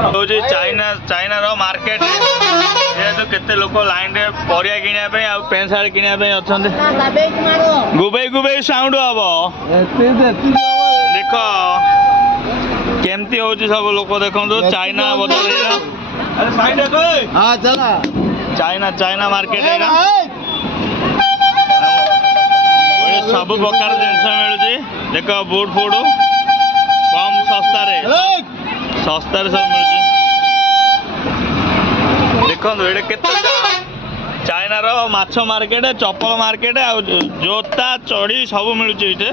ହଉଛି ଚାଇନାର ମାର୍କେଟ ଯେହେତୁ କେତେ ଲୋକ ଲାଇନରେ ପରିବା କିଣିବା ପାଇଁ ଆଉ ପ୍ୟାଣ୍ଟ ସାର୍ଟ କିଣିବା ପାଇଁ ଅଛନ୍ତି। ଗୁବେଇ ଗୁବେଇ ସାଉଣ୍ଡ ହବ। ଦେଖ କେମିତି ହଉଛି ସବୁ ଲୋକ ଦେଖନ୍ତୁ। ଚାଇନା ବଜାର ଚାଇନା ମାର୍କେଟ ସବୁ ପ୍ରକାର ଜିନିଷ ମିଳୁଛି। ଦେଖ ବୁଟ ଫୁଡ କମ୍ ଶସ୍ତାରେ ସବୁ ମିଳୁଛି। ଦେଖନ୍ତୁ ଏଇଟା କେତେ ଚାଇନାର ମାଛ ମାର୍କେଟ, ଚପଲ ମାର୍କେଟ ଆଉ ଜୋତା ଚଢି ସବୁ ମିଳୁଛି ଏଇଠି।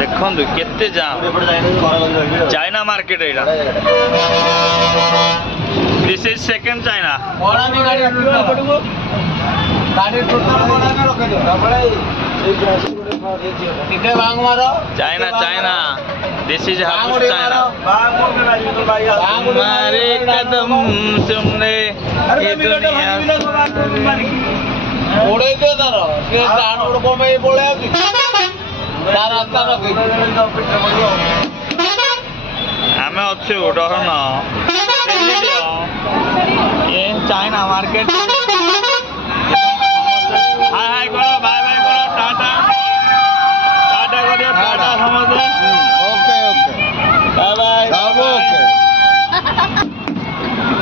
ଦେଖନ୍ତୁ କେତେ ଜାମ୍। ଚାଇନା ମାର୍କେଟ ଏଇଟା। This is second China. China. This is Hapus China. हमारे कदम सुनने ये दुनिया उड़े दे तारो से जान उड़ को में बोले आती तार रास्ता रखी हमें अच्छे डर ना ये चाइना मार्केट। हाय हाय करो बाय बाय करो टाटा टाटा करो टाटा समझे। ओके ओके बाय बाय सब ओके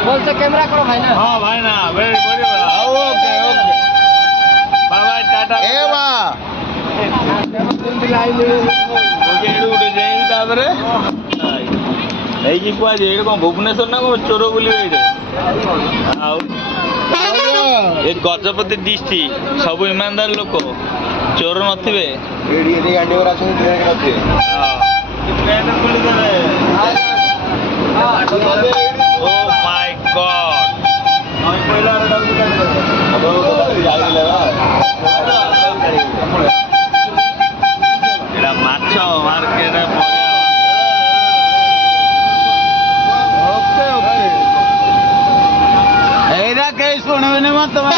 बोल से कैमरा करो भाई ना। हाँ भाई ना very very okay okay bye bye tata ए बा ओके उड़ जाई तापरे ଏଇକି କୁହାଯାଏ। ଏଇଟା କ'ଣ ଭୁବନେଶ୍ୱର ନା କ'ଣ ଚୋର ବୁଲିବେ ଏଇଠି। ଆଉ ଏ ଗଜପତି ଡିଷ୍ଟ୍ରିକ୍ଟ ସବୁ ଇମାନଦାର ଲୋକ, ଚୋର ନଥିବେ। ଓ ମାଇ ଗଡ୍ ଏଇଟା ମାଛ ମାର୍କେଟ। ଶୁଣିବିନି ମତ ତମେ